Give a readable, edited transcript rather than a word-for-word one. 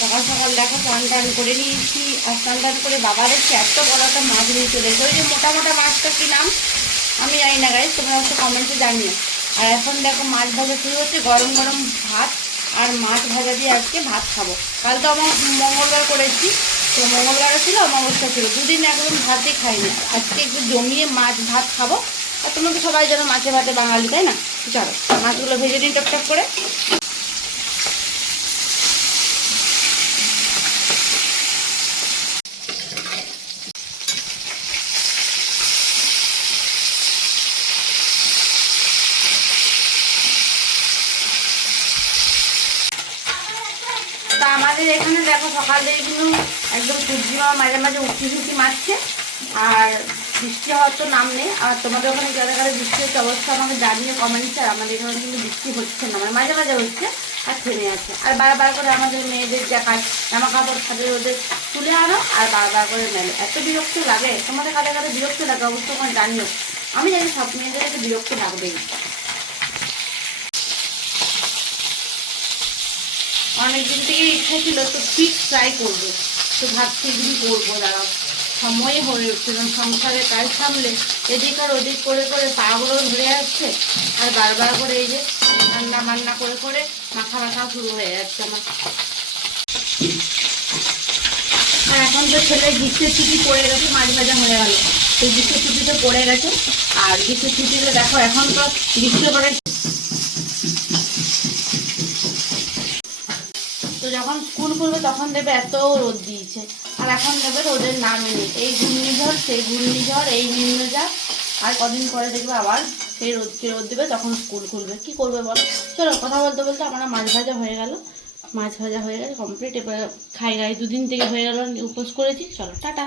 সকাল সকাল দেখো স্নান টান করে নিয়েছি, আর স্নান টান করে বাবা দেখছি এত বড় একটা মাছ নিয়ে চলে এসে, ওই যে মোটা মোটা মাছটা কি নাম আমি জানি না গাইস, তোমরা অবশ্য কমেন্টে জানিও। আর এখন দেখো মাছ ভাজা শুরু হচ্ছে, গরম গরম ভাত আর মাছ ভাজা দিয়ে আজকে ভাত খাবো। কাল তো আমার মঙ্গলবার করেছি, তো মঙ্গলবারও ছিল অমাবস্যা ছিল, দুদিন একদম ভাতই খাইনি। আজকে একটু জমিয়ে মাছ ভাত খাবো। আর তোমরা তো সবাই জানো মাছে ভাতে বাঙালি, তাই না? চলো মাছগুলো ভেজে নিই টকটক করে। তা আমাদের এখানে দেখো সকাল থেকে কিন্তু একদম সূর্যি মামা মাঝে মাঝে উঁকি ঝুঁকি মারছে, আর বৃষ্টি হওয়ার তো নাম নেই। আর তোমাদের ওখানে যারা যারা বৃষ্টি হচ্ছে অবশ্যই আমাকে জানিয়ে কমেন্টস। আর আমাদের এখানে কিন্তু বৃষ্টি হচ্ছে না, মানে মাঝে মাঝে হচ্ছে আর থেমে আছে। আর বারবার করে আমাদের মেয়েদের যা কাজ, জামা কাপড় ছাদে ওদের তুলে আনো আর বারবার করে মেলে, এত বিরক্ত লাগে। তোমাদের কাদের কাদের বিরক্ত লাগে অবশ্যই আমার জানিও। আমি জানি সব মেয়েদের একটু বিরক্ত লাগবেই। অনেকদিন থেকে ইচ্ছা ছিল তো ফিক্স ট্রাই করবো, তো ভাবছি একদিন করবো, দাঁড়াও সময় হয়ে উঠছে না, সংসারের কাজ সামলে এদিক আর ওদিক করে করে পাগুলো ধরে যাচ্ছে। আর বারবার করে এই যে রান্না বান্না করে করে মাথা ব্যথা শুরু হয়ে যাচ্ছে আমার। আর এখন তো ছেলে গ্রীষ্মের ছুটি পড়ে গেছে, মাছ ভাজা হয়ে গেল, তো গ্রীষ্মের ছুটিতে পড়ে গেছে। আর গ্রীষ্মের ছুটিতে দেখো এখন তো গ্রীষ্ম পরে, তো যখন স্কুল খুলবে তখন দেবে এত রোদ দিয়েছে, আর এখন দেবে রোদের নামই নেই। এই ঘূর্ণিঝড় সেই ঘূর্ণিঝড়, এই নিম্নচাপ, আর কদিন পরে দেখবে আবার সেই রোদকে রোদ দেবে, তখন স্কুল খুলবে। কি করবে বলো? চলো কথা বলতে বলতে আমার মাছ ভাজা হয়ে গেল, মাছ ভাজা হয়ে গেছে কমপ্লিট। এবার খাই গাই, দুদিন থেকে হয়ে গেল উপোস করেছি। চলো টাটা।